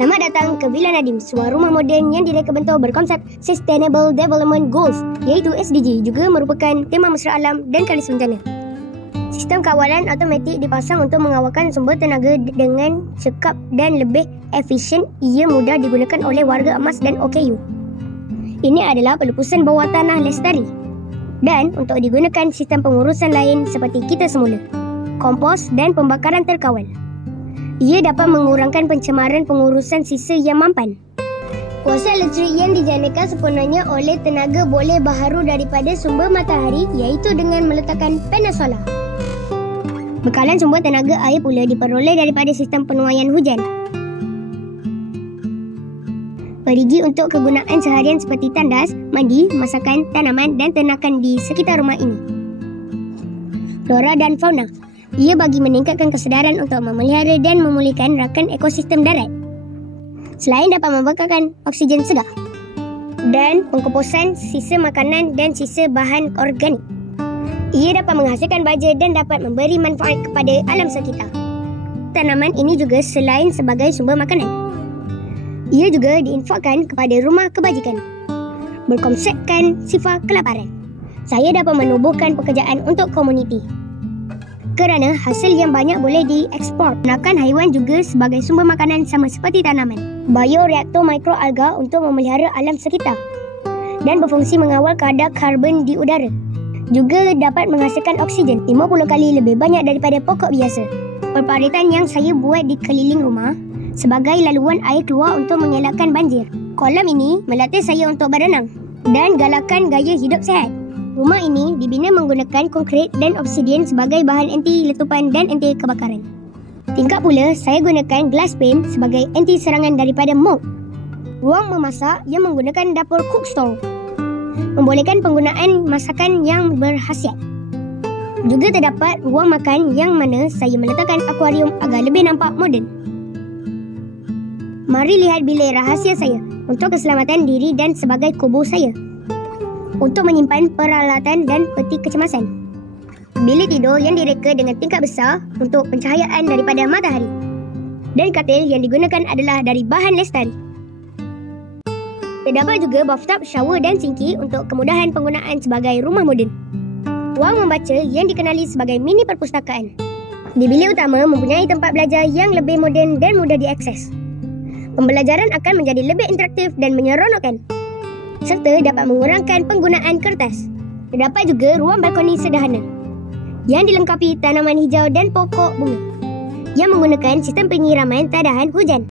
Selamat datang ke Villa Nadim, sebuah rumah moden yang direka bentuk berkonsep Sustainable Development Goals iaitu SDG, juga merupakan tema mesra alam dan kalis bencana. Sistem kawalan automatik dipasang untuk mengawalkan sumber tenaga dengan cekap dan lebih efisien. Ia mudah digunakan oleh warga emas dan OKU. Ini adalah pelupusan bawah tanah lestari dan untuk digunakan sistem pengurusan lain seperti kita semula, kompos dan pembakaran terkawal. Ia dapat mengurangkan pencemaran pengurusan sisa yang mampan. Kuasa elektrik yang dijanakan sepenuhnya oleh tenaga boleh baharu daripada sumber matahari, iaitu dengan meletakkan panel solar. Bekalan sumber tenaga air pula diperoleh daripada sistem penuaian hujan. Perigi untuk kegunaan seharian seperti tandas, mandi, masakan, tanaman dan ternakan di sekitar rumah ini. Flora dan fauna. Ia bagi meningkatkan kesedaran untuk memelihara dan memulihkan rakan ekosistem darat. Selain dapat membekalkan oksigen segar dan pengkomposan sisa makanan dan sisa bahan organik, ia dapat menghasilkan baja dan dapat memberi manfaat kepada alam sekitar. Tanaman ini juga selain sebagai sumber makanan, ia juga diinfakkan kepada rumah kebajikan. Berkonsepkan sifat kelaparan, saya dapat menubuhkan pekerjaan untuk komuniti kerana hasil yang banyak boleh diekspor. Gunakan haiwan juga sebagai sumber makanan sama seperti tanaman. Bioreaktor mikroalga untuk memelihara alam sekitar dan berfungsi mengawal kadar karbon di udara. Juga dapat menghasilkan oksigen 50 kali lebih banyak daripada pokok biasa. Perparitan yang saya buat di keliling rumah sebagai laluan air keluar untuk mengelakkan banjir. Kolam ini melatih saya untuk berenang dan galakkan gaya hidup sihat. Rumah ini dibina menggunakan konkrit dan obsidian sebagai bahan anti letupan dan anti kebakaran. Tingkap pula saya gunakan glass pane sebagai anti serangan daripada mold. Ruang memasak yang menggunakan dapur cook stove membolehkan penggunaan masakan yang berkhasiat. Juga terdapat ruang makan yang mana saya meletakkan akuarium agar lebih nampak moden. Mari lihat bilik rahasia saya untuk keselamatan diri dan sebagai kubur saya, untuk menyimpan peralatan dan peti kecemasan. Bilik tidur yang direka dengan tingkap besar untuk pencahayaan daripada matahari. Dan katil yang digunakan adalah dari bahan lestari. Terdapat juga bathtub, shower dan sinki untuk kemudahan penggunaan sebagai rumah moden. Ruang membaca yang dikenali sebagai mini perpustakaan. Di bilik utama mempunyai tempat belajar yang lebih moden dan mudah diakses. Pembelajaran akan menjadi lebih interaktif dan menyeronokkan, serta dapat mengurangkan penggunaan kertas. Terdapat juga ruang balkoni sederhana yang dilengkapi tanaman hijau dan pokok bunga yang menggunakan sistem penyiraman tadahan hujan.